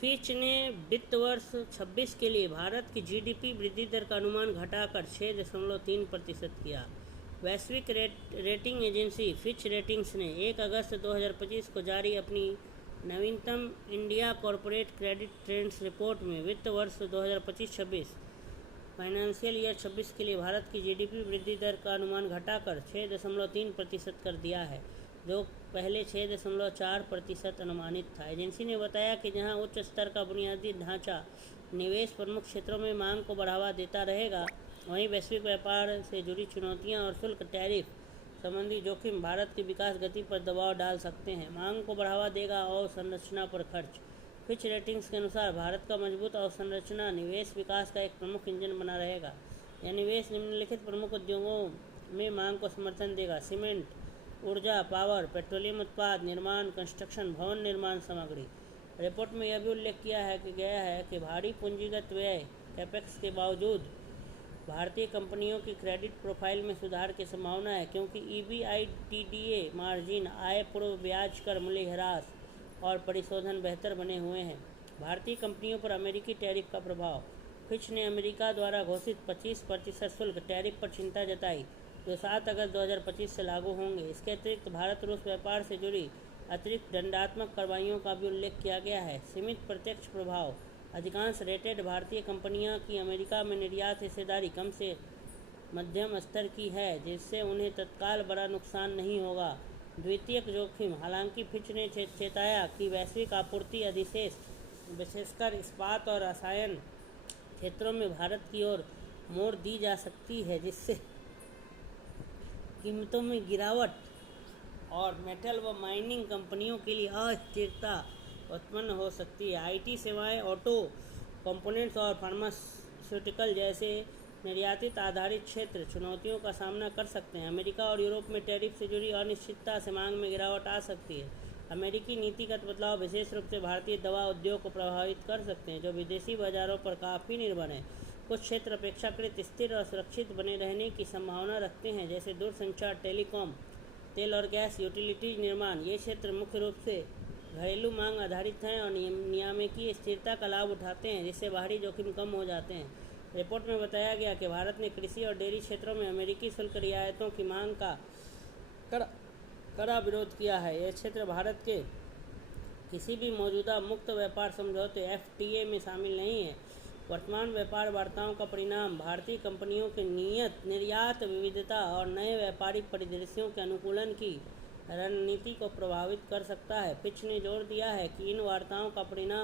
Fitch ने वित्त वर्ष 26 के लिए भारत की जीडीपी वृद्धि दर का अनुमान घटाकर 6.3% किया। वैश्विक रेटिंग एजेंसी फिच रेटिंग्स ने 1 अगस्त 2025 को जारी अपनी नवीनतम India corporate credit trends report में वित्त वर्ष 2025-26 फाइनेंशियल ईयर 26 के लिए भारत की जीडीपी वृद्धि दर का अनुमान घटाकर 6.3% कर दिया है, जो पहले 6.4% अनुमानित था। एजेंसी ने बताया कि जहां उच्च स्तर का बुनियादी ढांचा निवेश प्रमुख क्षेत्रों में मांग को बढ़ावा देता रहेगा, वहीं वैश्विक व्यापार से जुड़ी चुनौतियां और शुल्क टैरिफ संबंधी जोखिम भारत की विकास गति पर दबाव डाल सकते हैं। मांग को बढ़ावा देगा और संरचना पर खर्च। फिच रेटिंग्स के अनुसार भारत का मजबूत अवसंरचना निवेश विकास का एक प्रमुख इंजन बना रहेगा। यह निवेश निम्नलिखित प्रमुख उद्योगों में मांग को समर्थन देगा: सीमेंट, ऊर्जा, पावर, पेट्रोलियम उत्पाद, निर्माण, कंस्ट्रक्शन, भवन निर्माण सामग्री। रिपोर्ट में यह भी उल्लेख किया गया है कि भारी पूंजीगत व्यय कैपेक्स के बावजूद भारतीय कंपनियों की क्रेडिट प्रोफाइल में सुधार की संभावना है, क्योंकि ईबीआईटीडीए मार्जिन, आय पूर्व ब्याज कर मूल्यह्रास और परिशोधन बेहतर बने हुए हैं। भारतीय कंपनियों पर अमेरिकी टैरिफ का प्रभाव। फिच ने अमेरिका द्वारा घोषित 25% शुल्क टैरिफ पर चिंता जताई, जो 7 अगस्त 2025 से लागू होंगे। इसके अतिरिक्त भारत रूस व्यापार से जुड़ी अतिरिक्त दंडात्मक कार्रवाइयों का भी उल्लेख किया गया है। सीमित प्रत्यक्ष प्रभाव। अधिकांश रेटेड भारतीय कंपनियां की अमेरिका में निर्यात हिस्सेदारी कम से मध्यम स्तर की है, जिससे उन्हें तत्काल बड़ा नुकसान नहीं होगा। द्वितीयक जोखिम। हालांकि फिच ने चेताया कि वैश्विक आपूर्ति अधिशेष, विशेषकर इस्पात और रसायन क्षेत्रों में भारत की ओर मोड़ दी जा सकती है, जिससे कीमतों में गिरावट और मेटल व माइनिंग कंपनियों के लिए अस्थिरता उत्पन्न हो सकती है। आईटी सेवाएं, ऑटो कंपोनेंट्स और फार्मास्यूटिकल जैसे निर्यातित आधारित क्षेत्र चुनौतियों का सामना कर सकते हैं। अमेरिका और यूरोप में टैरिफ से जुड़ी अनिश्चितता से मांग में गिरावट आ सकती है। अमेरिकी नीतिगत बदलाव विशेष रूप से भारतीय दवा उद्योग को प्रभावित कर सकते हैं, जो विदेशी बाजारों पर काफ़ी निर्भर हैं। कुछ क्षेत्र अपेक्षाकृत स्थिर और सुरक्षित बने रहने की संभावना रखते हैं, जैसे दूरसंचार, टेलीकॉम, तेल और गैस, यूटिलिटीज निर्माण। ये क्षेत्र मुख्य रूप से घरेलू मांग आधारित हैं और नियामकीय स्थिरता का लाभ उठाते हैं, जिससे बाहरी जोखिम कम हो जाते हैं। रिपोर्ट में बताया गया कि भारत ने कृषि और डेयरी क्षेत्रों में अमेरिकी शुल्क रियायतों की मांग का कड़ा विरोध किया है। यह क्षेत्र भारत के किसी भी मौजूदा मुक्त व्यापार समझौते एफटीए में शामिल नहीं है। वर्तमान व्यापार वार्ताओं का परिणाम भारतीय कंपनियों के निर्यात विविधता और नए व्यापारिक परिदृश्यों के अनुकूलन की रणनीति को प्रभावित कर सकता है। फिच ने जोर दिया है कि इन वार्ताओं का परिणाम